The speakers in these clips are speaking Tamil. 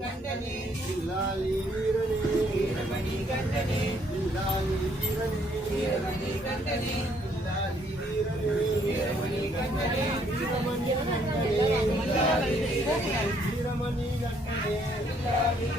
கண்டனே வில்லாளி வீரனே வீரமணி கண்டனே வில்லாளி வீரனே வீரமணி கண்டனே வில்லாளி வீரனே வீரமணி கண்டனே வீரமணி கண்டனே வில்லாளி வீரனே வீரமணி கண்டனே வில்லாளி வீரனே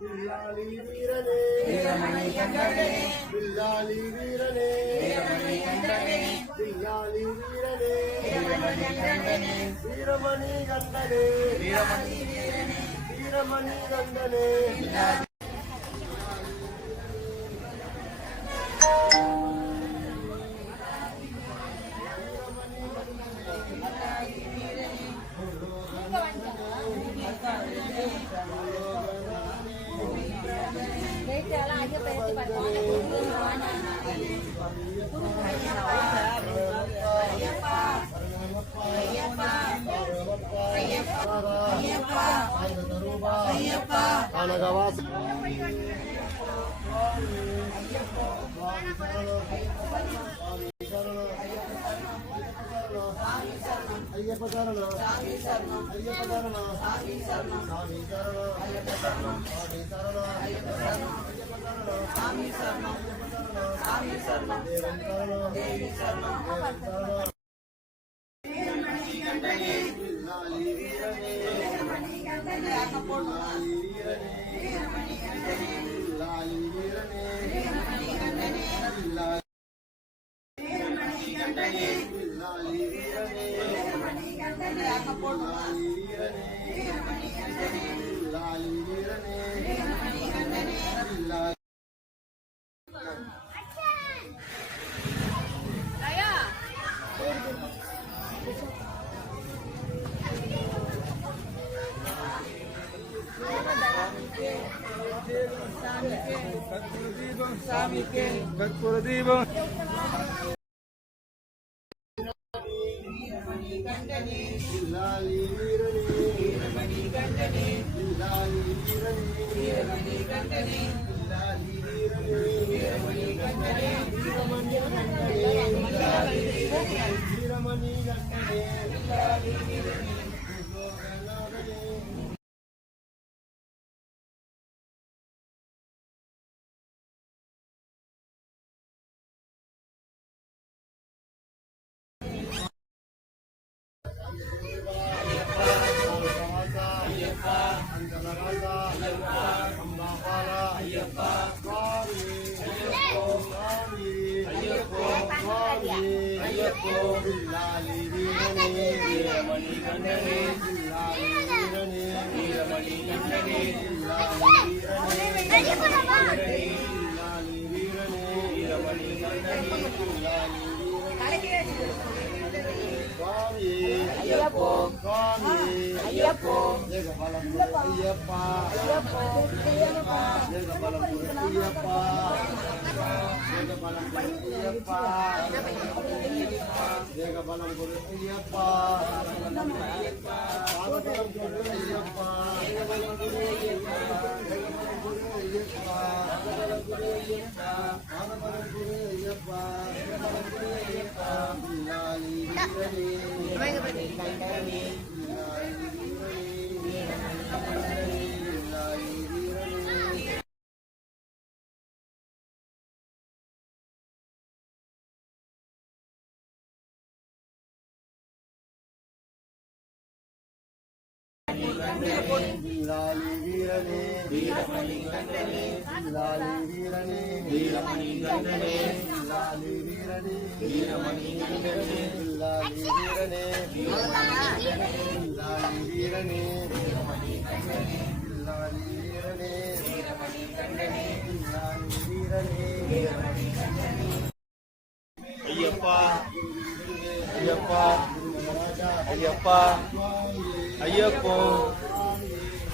வில்லாளி வீரனே வீரமணி கண்டனே வில்லாளி வீரனே வீரமணி கண்டனே வில்லாளி வீரனே வீரமணி கண்டனே வீரமணி கண்டனே வீரமணி வீரனே வீரமணி கண்டனே கனகவாச ஐயப்ப சரண ஐயப்ப சரண சாமி சரண சாமி சரண ஐயப்ப சரண சாமி சரண ஐயப்ப சரண ஐயப்ப சரண சாமி சரண சாமி சரண தேவன் சரண தேவி சரண தேவன் சரண வீரமணி கண்டனே வில்லாளி வீரனே வீரமணி கண்டனே வில்லாளி வீரனே வீரமணி கண்டனே வில்லாளி வீரனே வீரமணி கண்டனே வீரமணி கண்டனே வில்லாளி வீரனே வீரமணி கண்டனே வில்லாளி வீரனே வீரமணி கண்டனே வில்லாளி வீரனே வீரமணி கண்டனே வில்லாளி சாமிக்கே கற்பூர தீபம் வீரமணி கண்டனே வில்லாளி வீரனே வீரமணி கண்டனே வில்லாளி வீரனே வீரமணி கண்டனே வில்லாளி வீரனே வீரமணி கண்டனே வீரமணி கண்டனே வில்லாளி வீரனே வீரமணி கண்டனே வில்லாளி வீரனே வில்லாளி வீரனே வீரமணி கண்டனே வில்லாளி வீரனே வீரமணி கண்டனே வில்லாளி வீரனே வில்லாளி வீரனே வீரமணி கண்டனே வில்லாளி வீரனே சுவாமி ஐயப்போ சுவாமி ஐயப்போ பலம் கொடு ஐயப்பா தேக பலம் கொடு ஐயப்பா தேக பலம் கொடு ஐயப்பா தேக பலம் கொடு ஐயப்பா பாதபலம் கொடு ஐயப்பா பாதபலம் கொடு ஐயப்பா பாதபலம் கொடு ஐயப்பா பாதபலம் கொடு ஐயப்பா பாதபலம் கொடு ஐயப்பா இல்லாலி வீரனே கண்டனே இல்லாலி வீரனே இல்லாலி வீரனே லாலி வீரனே வீரமணி கண்டனே லாலி வீரனே வீரமணி கண்டனே லாலி வீரனே வீரமணி கண்டனே லாலி வீரனே லாலி வீரனே வீரமணி கண்டனே லாலி வீரனே வீரமணி கண்டனே லாலி வீரனே வீரமணி கண்டனே ஐயப்பா ஐயப்பா ஐயப்பா ஐயப்போ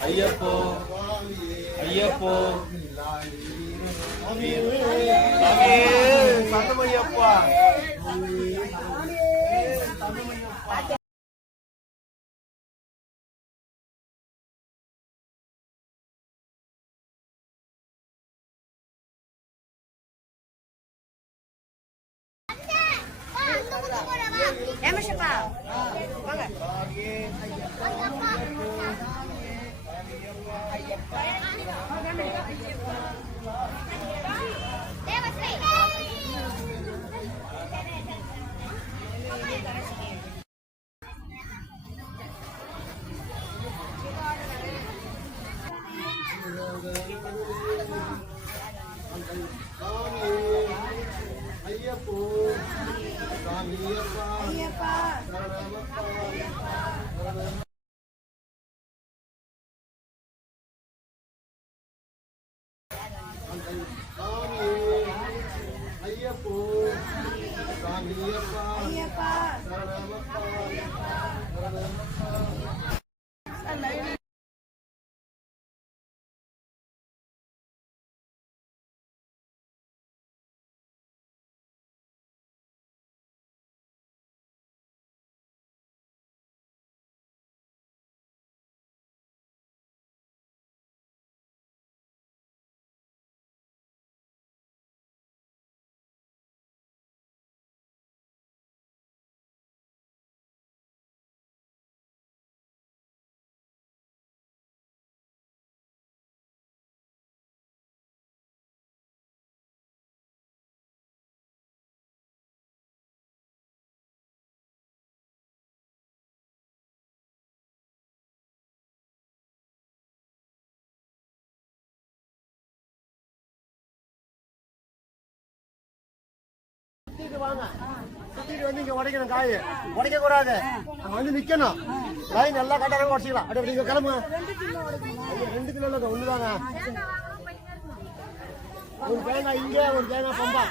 ஐயப்போ ஐயப்போ சாமி சந்தமையப்பா ஏமாஷப்பா வாங்க ஐயப்போ சாமி ஐயப்பா ஐயப்போ சாமி ஐயப்பா வாங்க சுத்திட்டு வந்து இங்க உடைக்கணும் காய் உடைக்க கூடாது அங்க வந்து நிக்கணும் காய் நல்லா கட்டாரம் உடச்சிக்கலாம் அப்படியே நீங்க கிளம்புங்க 2 கிலோ ஒண்ணுதாங்க ஒரு தேங்காய் இங்க ஒரு தேங்காய் பம்பா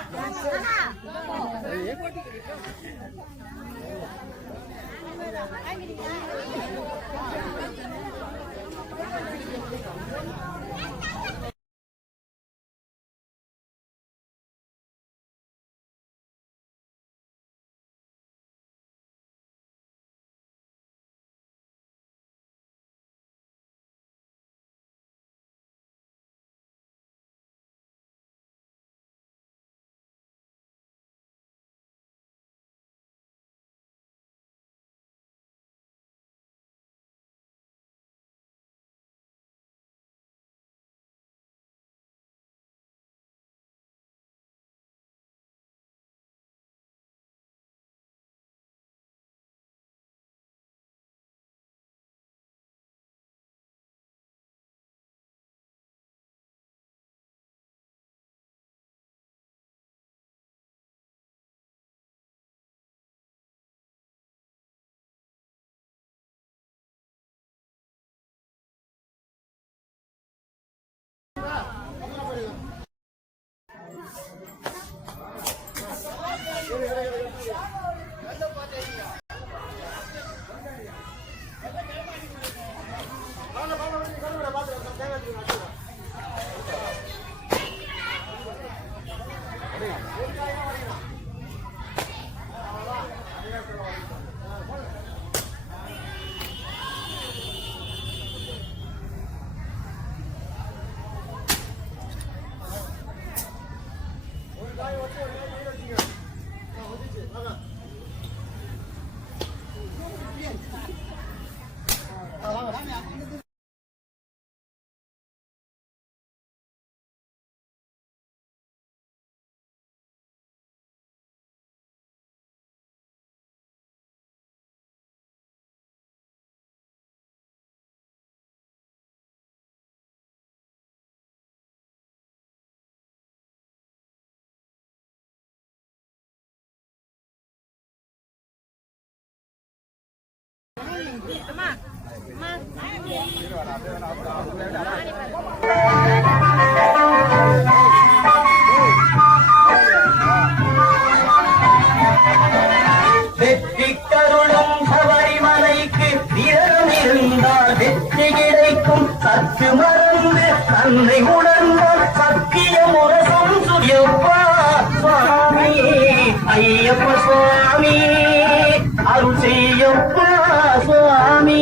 வெற்றி கருளும் சபரிமலைக்கு வீரம் இருந்தால் வெற்றி கிடைக்கும். சற்று மறந்து தன்னை உணர்ந்தால் சத்தியம் உரசும் சுயப்பா சுவாமி ஐயப்ப சுவாமி அருள் செய்யப்பா சுவாமி.